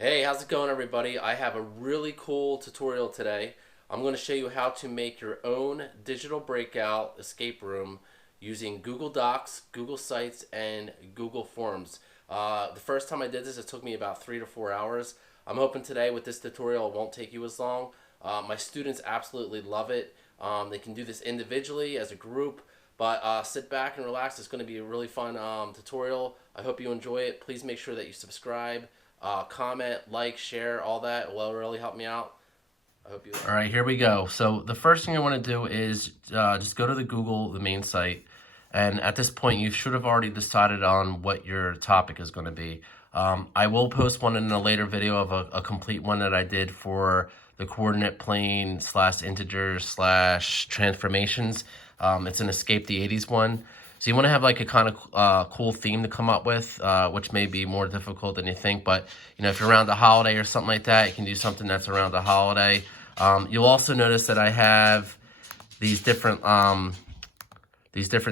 Hey, how's it going, everybody? I have a really cool tutorial today. I'm going to show you how to make your own digital breakout escape room using Google Docs, Google Sites, and Google Forms. The first time I did this, it took me about 3 to 4 hours. I'm hoping today with this tutorial it won't take you as long. My students absolutely love it. They can do this individually, as a group, but sit back and relax. It's going to be a really fun tutorial. I hope you enjoy it. Please make sure that you subscribe, comment, like, share, all that. It will really help me out. I hope you. All right, here we go. So the first thing I want to do is just go to the main site, and at this point you should have already decided on what your topic is going to be. I will post one in a later video of a complete one that I did for the coordinate plane slash integers slash transformations. It's an Escape the 80s one. So you want to have like a kind of cool theme to come up with, which may be more difficult than you think. But if you're around a holiday or something like that, you can do something that's around a holiday. You'll also notice that I have these different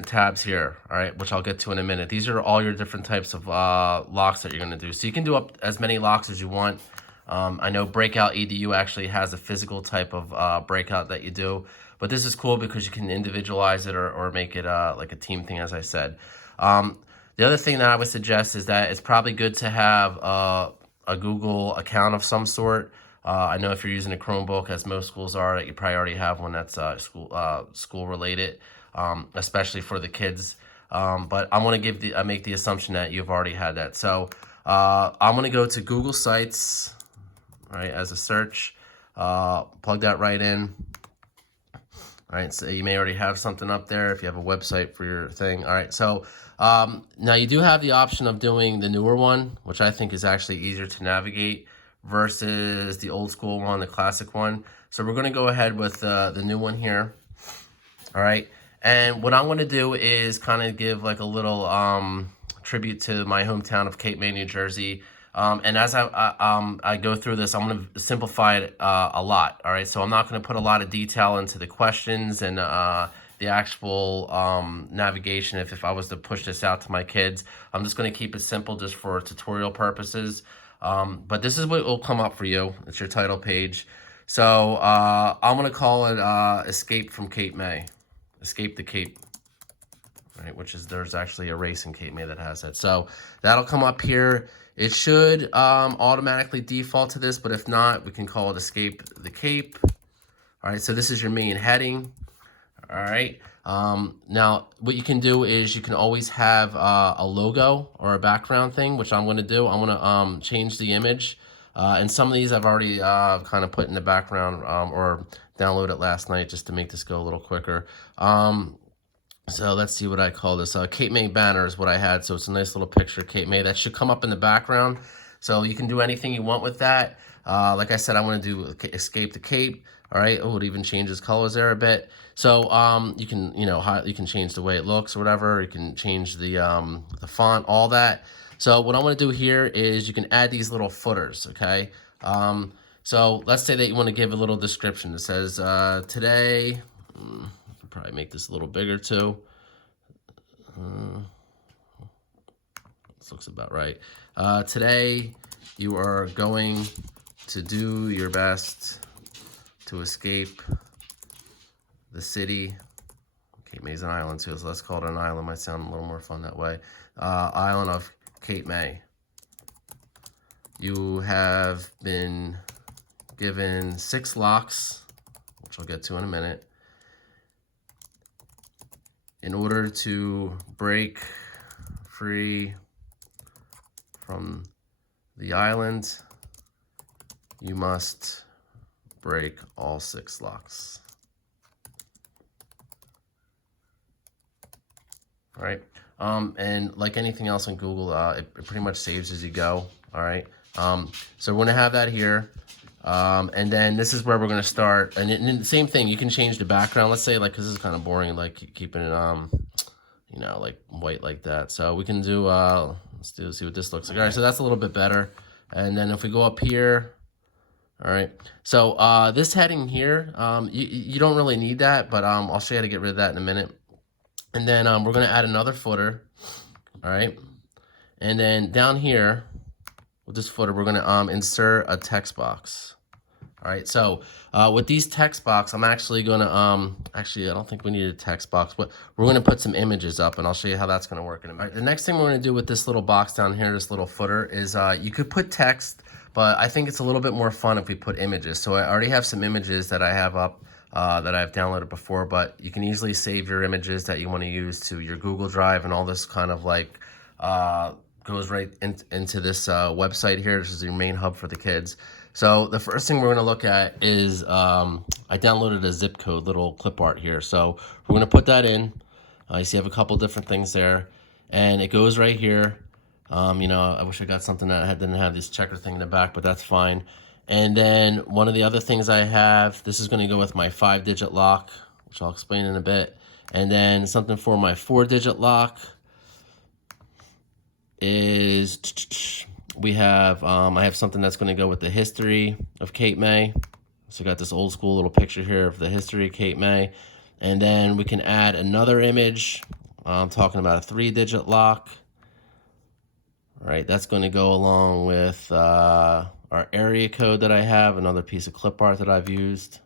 tabs here, all right, which I'll get to in a minute. These are all your different types of locks that you're going to do. So you can do up as many locks as you want. I know Breakout EDU actually has a physical type of breakout that you do, but this is cool because you can individualize it or make it like a team thing, as I said. The other thing that I would suggest is that it's probably good to have a Google account of some sort. I know if you're using a Chromebook, as most schools are, that you probably already have one that's school related, especially for the kids. But I want to I make the assumption that you've already had that. So I'm going to go to Google Sites, right, as a search. Plug that right in. All right, so you may already have something up there if you have a website for your thing. All right, so now you do have the option of doing the newer one, which I think is actually easier to navigate versus the old school one, the classic one. So we're going to go ahead with the new one here. All right, and what I'm going to do is kind of give like a little tribute to my hometown of Cape May, New Jersey. And as I go through this, I'm going to simplify it a lot. All right, so I'm not going to put a lot of detail into the questions and the actual navigation. If I was to push this out to my kids, I'm just going to keep it simple just for tutorial purposes. But this is what will come up for you. It's your title page. So I'm going to call it Escape from Cape May. Escape the Cape. Right, which is, there's actually a race in Cape May that has that. So that'll come up here. It should automatically default to this, but if not, we can call it Escape the Cape. All right, so this is your main heading. All right. Now, what you can do is you can always have a logo or a background thing, which I'm going to do. I'm going to change the image. And some of these I've already kind of put in the background or downloaded last night just to make this go a little quicker. So let's see what I call this. Cape May banner is what I had. So it's a nice little picture of Cape May. That should come up in the background. So you can do anything you want with that. Like I said, I want to do Escape the Cape. All right. Oh, it even changes colors there a bit. So you can, you can change the way it looks or whatever. You can change the font, all that. So what I want to do here is you can add these little footers. Okay. So let's say that you want to give a little description. It says today. Probably make this a little bigger too. This looks about right. Today, you are going to do your best to escape the city. Cape May's an island too, so let's call it an island. Might sound a little more fun that way. Island of Cape May. You have been given 6 locks, which I'll get to in a minute. In order to break free from the island, you must break all 6 locks. All right. And like anything else on Google, it pretty much saves as you go. All right. So we're going to have that here. And then this is where we're going to start. And the same thing, you can change the background. Let's say, like, because this is kind of boring, like keeping it, like white like that. So we can do, see what this looks like. All right, so that's a little bit better. And then if we go up here, all right. So this heading here, you don't really need that, but I'll show you how to get rid of that in a minute. And then we're going to add another footer. All right. And then down here, with this footer, we're going to insert a text box. All right, so with these text box, I'm actually going to, actually, I don't think we need a text box, but we're going to put some images up, and I'll show you how that's going to work in a minute. The next thing we're going to do with this little box down here, this little footer, is you could put text, but I think it's a little bit more fun if we put images. So I already have some images that I have up that I've downloaded before, but you can easily save your images that you want to use to your Google Drive, and all this kind of like goes right into this website here. This is your main hub for the kids. So the first thing we're going to look at is I downloaded a zip code little clip art here. So we're going to put that in. You see I have a couple different things there, and it goes right here. You know, I wish I got something that didn't have this checker thing in the back, but that's fine. And then one of the other things I have, this is going to go with my 5-digit lock, which I'll explain in a bit. And then something for my 4-digit lock is we have I have something that's going to go with the history of Cape May. So I got this old school little picture here of the history of Cape May. And then we can add another image. I'm talking about a 3-digit lock. All right, that's going to go along with our area code that I have, another piece of clip art that I've used.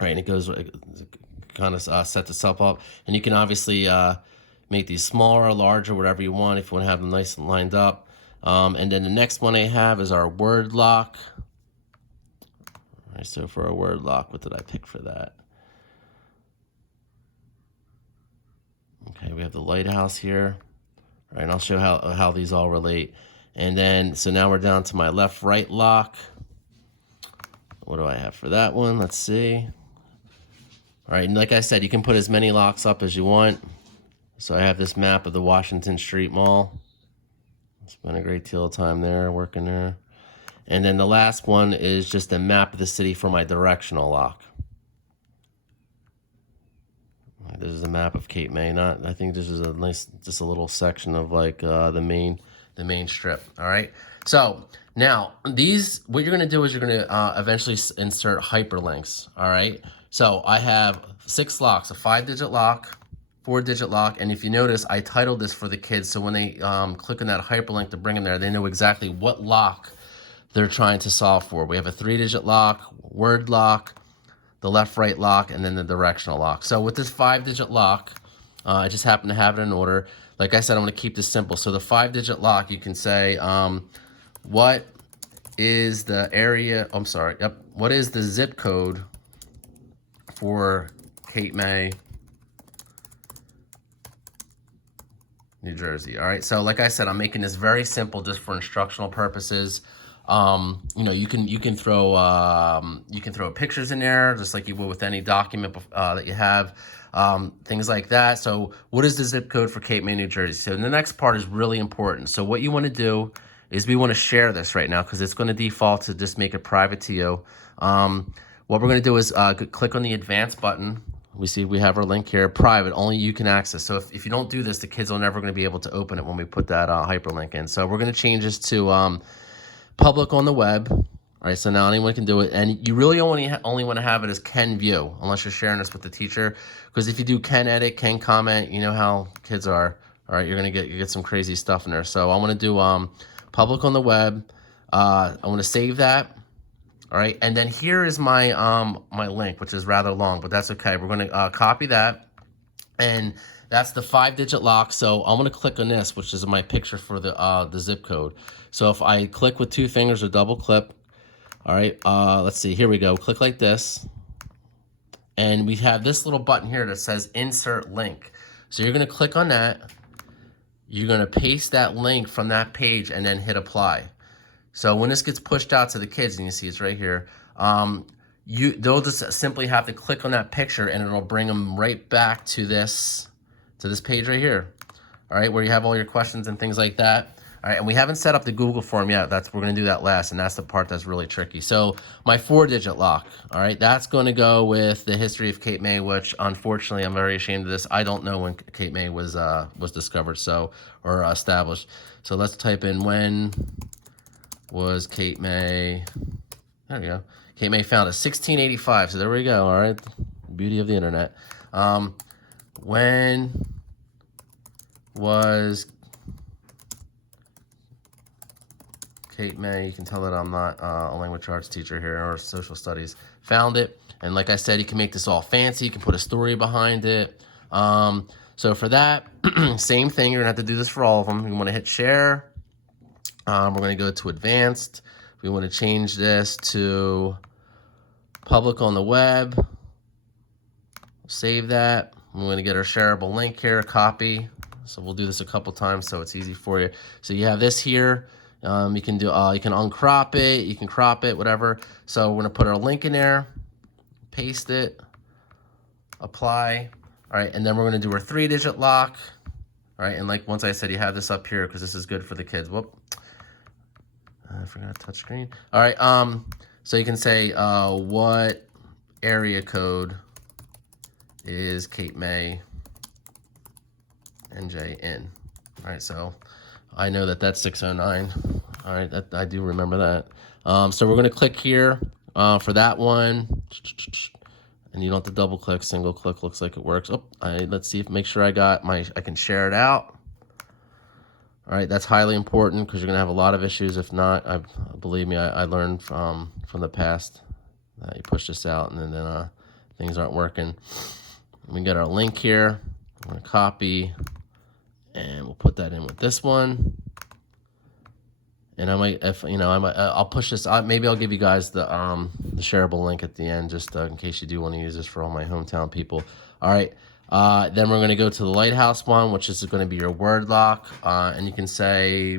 All right, and it goes kind of set itself up. And you can obviously make these smaller or larger, whatever you want, if you want to have them nice and lined up. And then the next one I have is our word lock. All right, so for our word lock, what did I pick for that? Okay, we have the lighthouse here. All right, and I'll show how these all relate. And then, so now we're down to my left-right lock. What do I have for that one? Let's see. All right, and like I said, you can put as many locks up as you want. So I have this map of the Washington Street Mall. Spent a great deal of time there, working there. And then the last one is just a map of the city for my directional lock. This is a map of Cape May. I think this is a nice, just a little section of like the main strip. All right. So now what you're gonna do is you're gonna eventually insert hyperlinks. All right. So I have 6 locks: a 5-digit lock, 4-digit lock, and if you notice, I titled this for the kids, so when they click on that hyperlink to bring them there, they know exactly what lock they're trying to solve for. We have a 3-digit lock, word lock, the left-right lock, and then the directional lock. So with this 5-digit lock, I just happen to have it in order. Like I said, I'm going to keep this simple. So the 5-digit lock, you can say, what is the area? I'm sorry. Yep. What is the zip code for Cape May, New Jersey? All right. So like I said, I'm making this very simple just for instructional purposes. You know, you can throw pictures in there just like you would with any document that you have, things like that. So what is the zip code for Cape May, New Jersey? So the next part is really important. So what you want to do is we want to share this right now because it's going to default to just make it private to you. What we're going to do is click on the advanced button. We see we have our link here, private, only you can access. So if you don't do this, the kids are never going to be able to open it when we put that hyperlink in. So we're going to change this to public on the web. All right, so now anyone can do it, and you really only want to have it as can view, unless you're sharing this with the teacher, because if you do can edit, can comment, you know how kids are. All right, you're gonna get some crazy stuff in there. So I want to do public on the web. I want to save that. All right, and then here is my my link, which is rather long, but that's okay. We're gonna copy that, and that's the 5-digit lock. So I'm gonna click on this, which is my picture for the zip code. So if I click with 2 fingers or double click, all right, let's see, here we go. Click like this, and we have this little button here that says insert link. So you're gonna click on that. You're gonna paste that link from that page and then hit apply. So when this gets pushed out to the kids, and you see it's right here, they'll just simply have to click on that picture, and it'll bring them right back to this page right here. All right, where you have all your questions and things like that. All right, and we haven't set up the Google form yet. We're gonna do that last, and that's the part that's really tricky. So my 4-digit lock, all right, that's gonna go with the history of Cape May, which unfortunately I'm very ashamed of this. I don't know when Cape May was discovered, or established. So let's type in when was Cape May. There we go. Cape May founded 1685. So there we go. All right, beauty of the internet. When was Kate May, you can tell that I'm not a language arts teacher here or social studies. Found it. And like I said, you can make this all fancy. You can put a story behind it. So for that, same thing. You're gonna have to do this for all of them. You wanna hit share. We're gonna go to advanced. We wanna change this to public on the web. Save that. We're gonna get our shareable link here, copy. So we'll do this a couple times so it's easy for you. So you have this here. You can do you can uncrop it, you can crop it, whatever. So we're gonna put our link in there, paste it, apply. All right, and then we're gonna do our 3-digit lock. All right, and like once I said, you have this up here because this is good for the kids. Whoop, I forgot to touch screen. All right, so you can say what area code is Cape May NJ in. All right, so I know that that's 609. All right, that I do remember that. So we're gonna click here for that one, and you don't have to double click, single click. Looks like it works. Oh, let's see if make sure I can share it out. All right, that's highly important because you're gonna have a lot of issues. If not, believe me, I learned from the past that you push this out and then things aren't working. We get our link here. We're gonna copy, and we'll put that in with this one. And I might, if you know, I'll push this. Maybe I'll give you guys the shareable link at the end, just in case you do want to use this for all my hometown people. All right. Then we're gonna go to the lighthouse one, which is going to be your word lock, and you can say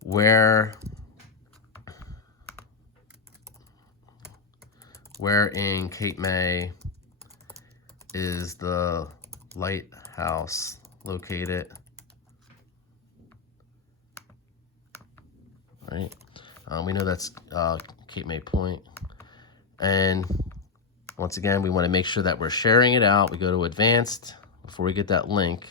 where in Cape May is the lighthouse located. Right, we know that's Cape May Point, and once again, we want to make sure that we're sharing it out. We go to advanced before we get that link.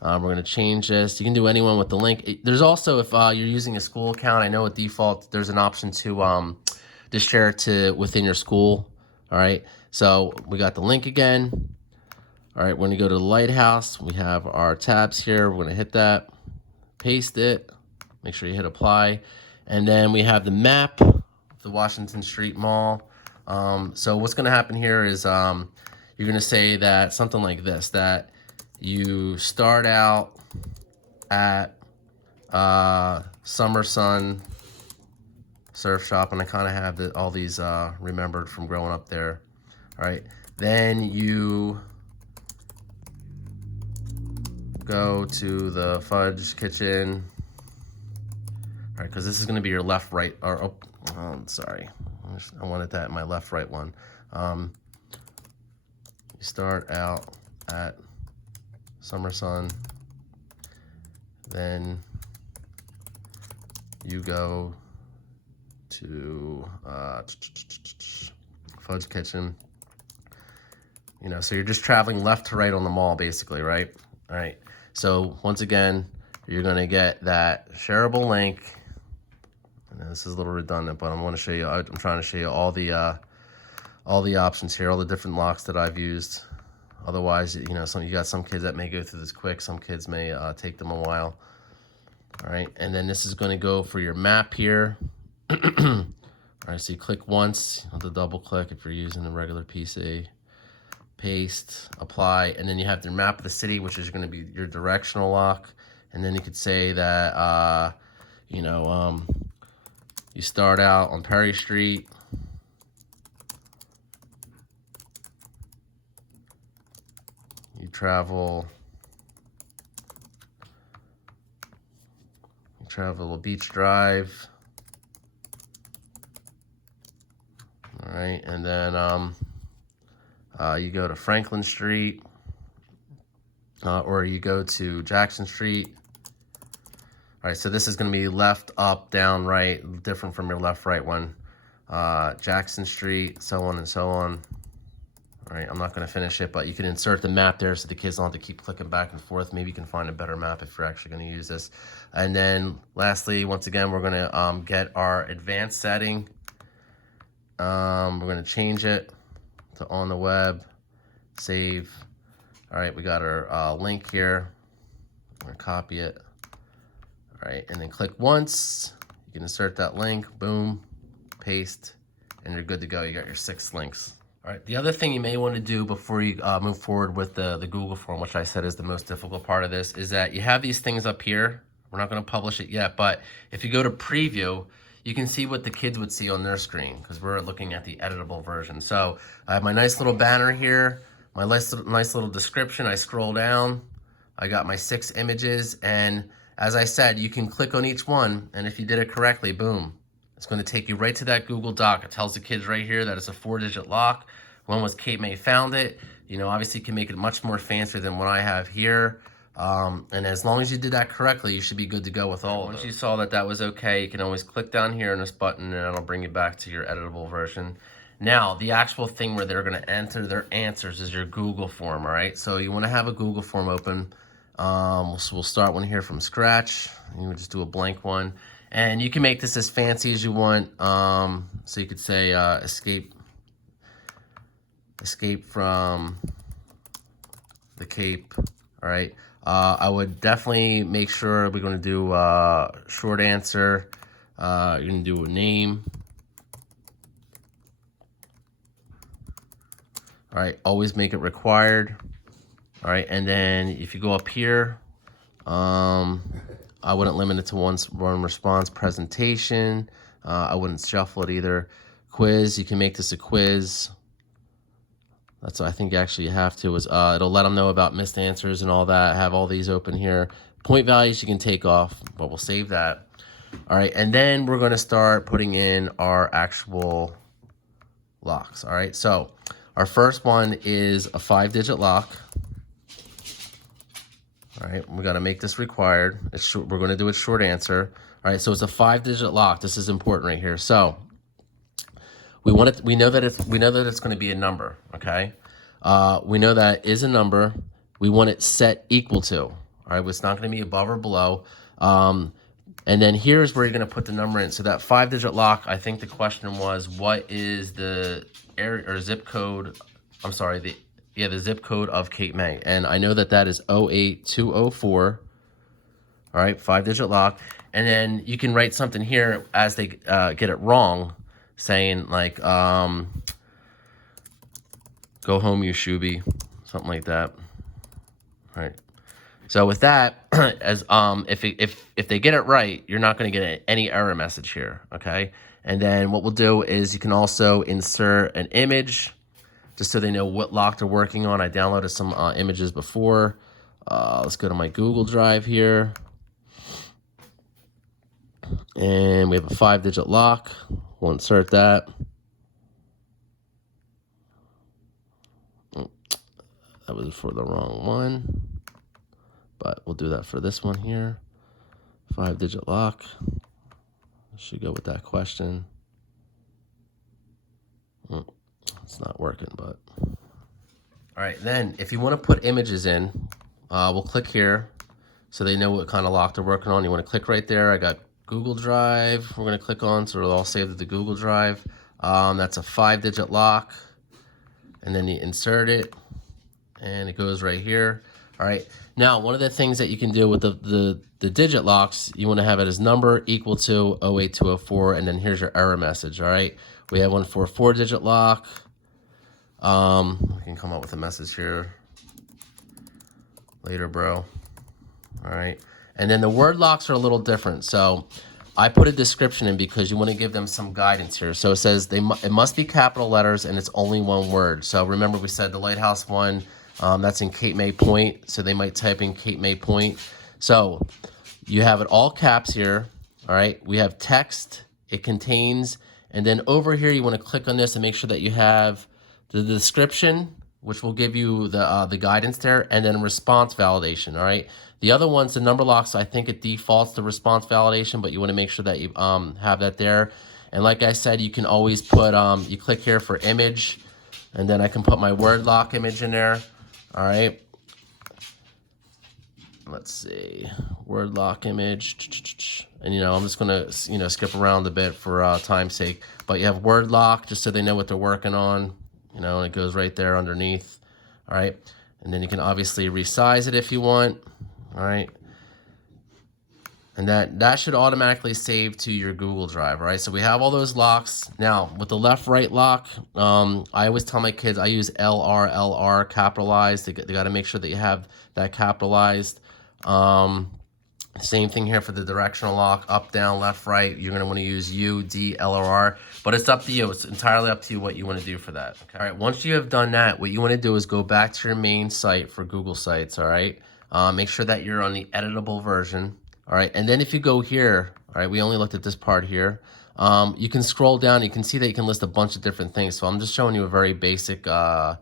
We're going to change this. You can do anyone with the link. There's also, if you're using a school account, I know at default there's an option to share it to within your school. All right, so we got the link again. All right, when you go to the lighthouse, we have our tabs here. We're going to hit that, paste it, make sure you hit apply. And then we have the map of the Washington Street Mall. So what's going to happen here is you're going to say that something like this, that you start out at Summer Sun Surf Shop, and I kind of have all these remembered from growing up there. All right, then you go to the Fudge Kitchen. All right, because this is going to be your left, right, or sorry, I wanted that in my left, right one. You start out at Summer Sun, then you go to Fudge Kitchen. You know, so you're just traveling left to right on the mall, basically, right? All right. So once again, you're going to get that shareable link. And this is a little redundant, but I'm going to show you. I'm trying to show you all the options here, all the different locks that I've used. Otherwise, you know, you got some kids that may go through this quick. Some kids may take them a while. All right, and then this is going to go for your map here. All right, so you click once, you have to double click if you're using a regular PC. Paste, apply, and then you have your map of the city, which is going to be your directional lock. And then you could say that, you know, you start out on Perry Street. You travel Beach Drive. All right, and then you go to Franklin Street, or you go to Jackson Street. All right, so this is going to be left, up, down, right, different from your left, right one. Jackson Street, so on and so on. All right, I'm not going to finish it, but you can insert the map there so the kids don't have to keep clicking back and forth. Maybe you can find a better map if you're actually going to use this. And then lastly, once again, we're going to get our advanced setting. We're going to change it to on the web, save. All right, we got our link here. We're going to copy it. All right, and then click once. You can insert that link, boom, paste, and you're good to go. You got your 6 links. All right, the other thing you may want to do before you move forward with the Google form, which I said is the most difficult part of this, is that you have these things up here. We're not going to publish it yet, but if you go to preview, you can see what the kids would see on their screen because we're looking at the editable version. So I have my nice little banner here, my nice little description. I scroll down. I got my 6 images, and as I said, you can click on each one, and if you did it correctly, boom, it's going to take you right to that Google Doc. It tells the kids right here that it's a 4-digit lock. When was Kate May found it? You know, obviously you can make it much more fancier than what I have here. And as long as you did that correctly, you should be good to go with all of it. Once you saw that that was okay, you can always click down here on this button and it'll bring you back to your editable version. Now, the actual thing where they're going to enter their answers is your Google form, all right? So you want to have a Google form open. So we'll start one here from scratch. You would just do a blank one. And you can make this as fancy as you want. So you could say escape from the Cape, all right? I would definitely make sure we're going to do short answer. You're going to do a name. All right, always make it required. All right, and then if you go up here, I wouldn't limit it to one response. Presentation, I wouldn't shuffle it either. Quiz, you can make this a quiz. That's what I think actually you have to, is it'll let them know about missed answers and all that. I have all these open here. Point values you can take off, but we'll save that. All right, and then we're gonna start putting in our actual locks, all right? So our first one is a 5-digit lock. All right, we gotta make this required. We're gonna do it short answer. All right, so it's a 5-digit lock. This is important right here. So we know that it's going to be a number, okay? We know that is a number. We want it set equal to, all right? It's not going to be above or below. And then here's where you're going to put the number in. So that 5-digit lock, I think the question was, what is the area or zip code? I'm sorry, the zip code of Cape May. And I know that that is 08204. All right, 5-digit lock. And then you can write something here as they get it wrong, saying like, go home, you shooby, something like that. All right. So with that, as if they get it right, you're not going to get any error message here, okay? And then what we'll do is you can also insert an image, just so they know what lock they're working on. I downloaded some images before. Let's go to my Google Drive here. And we have a 5-digit lock. We'll insert that. That was for the wrong one, but we'll do that for this one here. 5-digit lock. Should go with that question. It's not working, but. All right, then if you want to put images in, we'll click here so they know what kind of lock they're working on. You want to click right there. I got Google Drive. We're going to click on, so it'll all save to the Google Drive. That's a 5-digit lock. And then you insert it, and it goes right here. All right. Now, one of the things that you can do with the digit locks, you want to have it as number equal to 08204, and then here's your error message. All right. We have one for a 4-digit lock. We can come up with a message here. Later, bro. All right. And then the word locks are a little different. So I put a description in because you want to give them some guidance here. So it says it must be capital letters and it's only one word. So remember we said the lighthouse one, that's in Cape May Point. So they might type in Cape May Point. So you have it all caps here. All right. We have text. It contains. And then over here, you want to click on this and make sure that you have the description, which will give you the guidance there, and then response validation, all right? The other ones, the number locks, I think it defaults to response validation, but you want to make sure that you have that there. And like I said, you can always put, you click here for image, and then I can put my word lock image in there, all right? Let's see, word lock image, and I'm just gonna skip around a bit for time's sake. But you have word lock just so they know what they're working on. And it goes right there underneath. All right, and then you can obviously resize it if you want. All right, And that should automatically save to your Google Drive, all right? So we have all those locks. Now, with the left-right lock, I always tell my kids, I use LR capitalized. They got to make sure that you have that capitalized. Same thing here for the directional lock, up, down, left, right. You're going to want to use U, D, L, or R, but it's up to you. It's entirely up to you what you want to do for that. Okay? All right, once you have done that, what you want to do is go back to your main site for Google Sites, all right? Make sure that you're on the editable version. All right, and then if you go here, all right, we only looked at this part here. You can scroll down. You can see that you can list a bunch of different things. So I'm just showing you a very basic, breakout.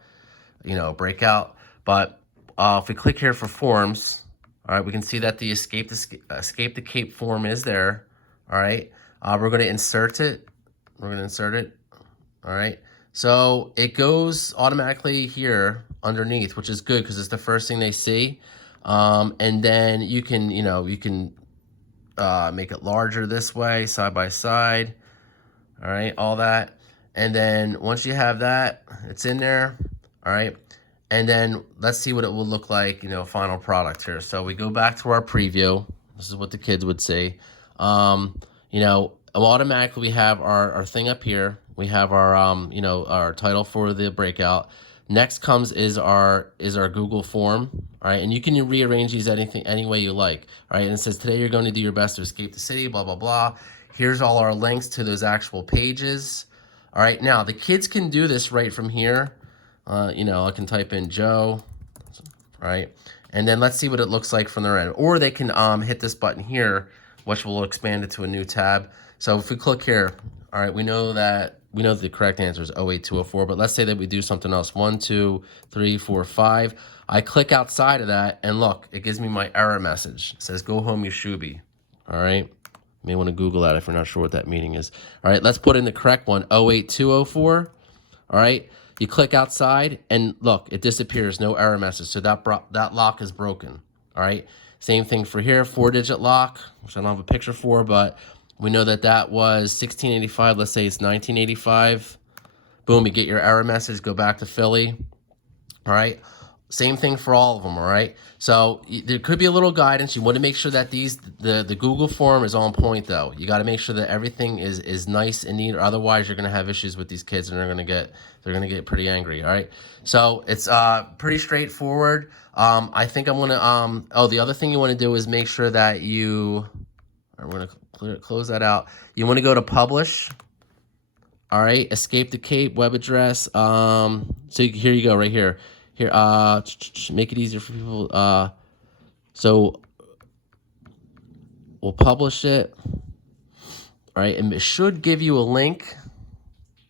But if we click here for forms, all right, we can see that the escape the cape form is there. All right, we're going to insert it. All right, so it goes automatically here underneath, which is good because it's the first thing they see. And then you can, make it larger this way, side by side. All right, all that. And then once you have that, it's in there. All right. And then let's see what it will look like, final product here. So we go back to our preview. This is what the kids would see. Automatically we have our thing up here. We have our, our title for the breakout. Next comes is our Google form, all right, and you can rearrange these any way you like, all right. And it says today you're going to do your best to escape the city, blah blah blah. Here's all our links to those actual pages, all right. Now the kids can do this right from here. I can type in Joe, all right, and then let's see what it looks like from their end. Or they can hit this button here, which will expand it to a new tab. So if we click here, all right, we know that the correct answer is 08204, but let's say that we do something else. 1, 2, 3, 4, 5. I click outside of that, and look, it gives me my error message. It says, go home, Yashubi. All right? You may want to Google that if you're not sure what that meaning is. All right, let's put in the correct one, 08204. All right? You click outside, and look, it disappears, no error message. So that lock is broken. All right? Same thing for here, 4-digit lock, which I don't have a picture for, but we know that was 1685. Let's say it's 1985. Boom, you get your error message, go back to Philly. All right. Same thing for all of them, all right? So there could be a little guidance. You want to make sure that the Google form is on point, though. You got to make sure that everything is nice and neat, or otherwise you're going to have issues with these kids, and they're going to get pretty angry, all right? So it's pretty straightforward. I think I'm going to the other thing you want to do is make sure that we're going to close that out. You want to go to publish. All right, escape the cape, web address. So here you go, right here. Here, make it easier for people. So we'll publish it. All right, and it should give you a link.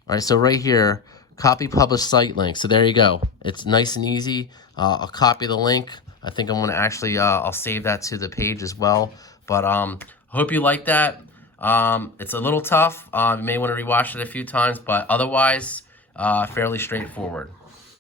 All right, so right here, copy publish site link. So there you go. It's nice and easy. I'll copy the link. I think I'm going to actually, I'll save that to the page as well. But I hope you like that. It's a little tough. You may want to rewatch it a few times, but otherwise, fairly straightforward.